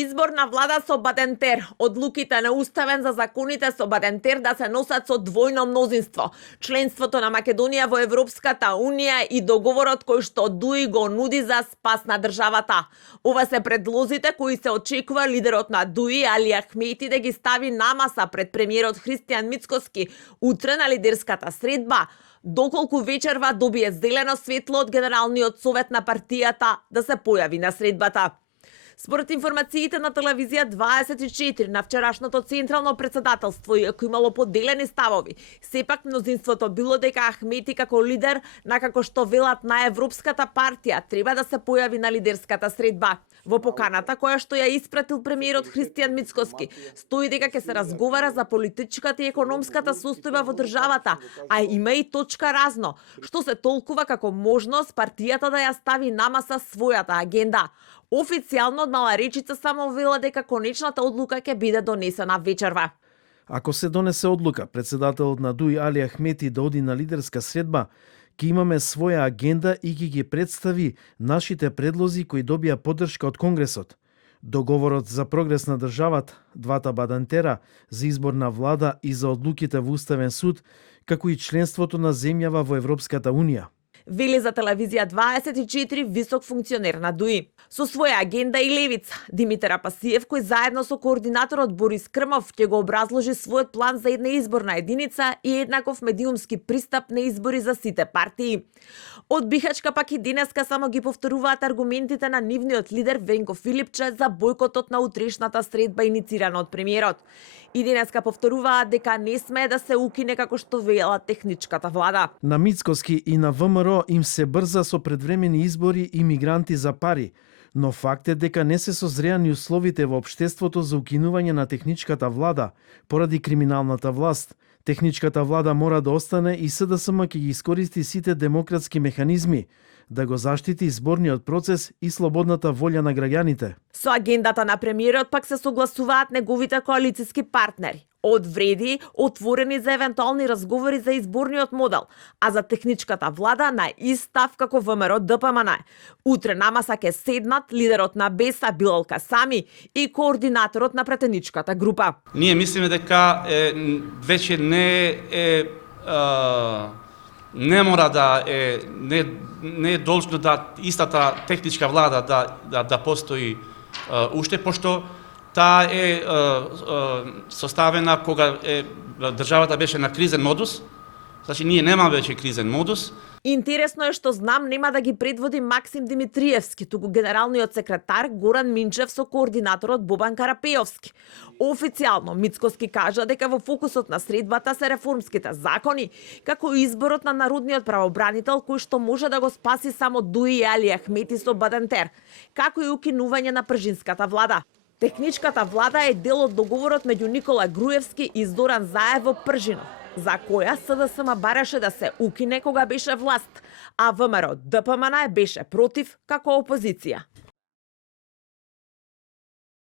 Избор на влада со Бадентер. Одлуките неуставен за законите со Бадентер да се носат со двојно мнозинство. Членството на Македонија во Европската Унија и договорот кој што Дуи го нуди за спас на државата. Ова се предлозите кои се очекува лидерот на Дуи Али Ахмети да ги стави на маса пред премиерот Христијан Мицкоски утре на лидерската средба, доколку вечерва добие зелено светло од Генералниот совет на партијата да се појави на средбата. Според информациите на телевизија 24 на вчерашното централно председателство, иако имало поделени ставови, сепак мнозинството било дека Ахмети како лидер, накако што велат на Европската партија, треба да се појави на лидерската средба. Во поканата која што ја испратил премиерот Христијан Мицкоски, стои дека ќе се разговара за политичката и економската состојба во државата, а има и точка разно, што се толкува како можност партијата да ја стави на маса својата агенда. Официјално од мала речица само вела дека конечната одлука ќе биде донесена вечерва. Ако се донесе одлука, председателот на Дуи Али Ахмети да оди на лидерска средба, ќе имаме своја агенда и ќе ги представи нашите предлози кои добија поддршка од Конгресот. Договорот за прогрес на државата, двата Бадентера за избор на влада и за одлуките во Уставен суд, како и членството на земјава во Европската Унија. Вели за телевизија 24 висок функционер на Дуи. Со своја агенда и левица, Димитар Апасиев, кој заедно со координаторот Борис Крмов ќе го образложи својот план за една изборна единица и еднаков медиумски пристап на избори за сите партии. Од Бихачка пак и денеска само ги повторуваат аргументите на нивниот лидер Венко Филипче за бојкотот на утрешната средба иницирана од премиерот. И денеска повторуваат дека не смее да се укине како што вела техничката влада. На Мицкоски и на ВМРО им се брза со предвремени избори и мигранти за пари, но факт е дека не се созреани условите во општеството за укинување на техничката влада поради криминалната власт. Техничката влада мора да остане и СДСМ ќе ги искористи сите демократски механизми да го заштити изборниот процес и слободната волја на граѓаните. Со агендата на премиерот пак се согласуваат неговите коалициски партнери. Одвреди отворени за евентуални разговори за изборниот модел, а за техничката влада на ист став како ВМРО ДПМН. Утре на маса ќе седнат лидерот на БЕСА Билал Касами и координаторот на претеничката група. Ние мислиме дека веќе не мора да не е должно да истата техничка влада да постои уште, пошто таа е составена кога државата беше на кризен модус. Значи ние немаме веќе кризен модус. Интересно е што знам нема да ги предводи Максим Димитриевски, туку генералниот секретар Горан Минчев со координаторот Бобан Карапејовски. Официјално Мицкоски кажа дека во фокусот на средбата се реформските закони, како и изборот на народниот правобранител кој што може да го спаси само Дуи Али Ахмети со Бадентер, како и укинување на пржинската влада. Техничката влада е дел од договорот меѓу Никола Груевски и Зоран Заев во Пржино, за која СДСМ бараше да се укине кога беше власт, а ВМРО ДПМН беше против како опозиција.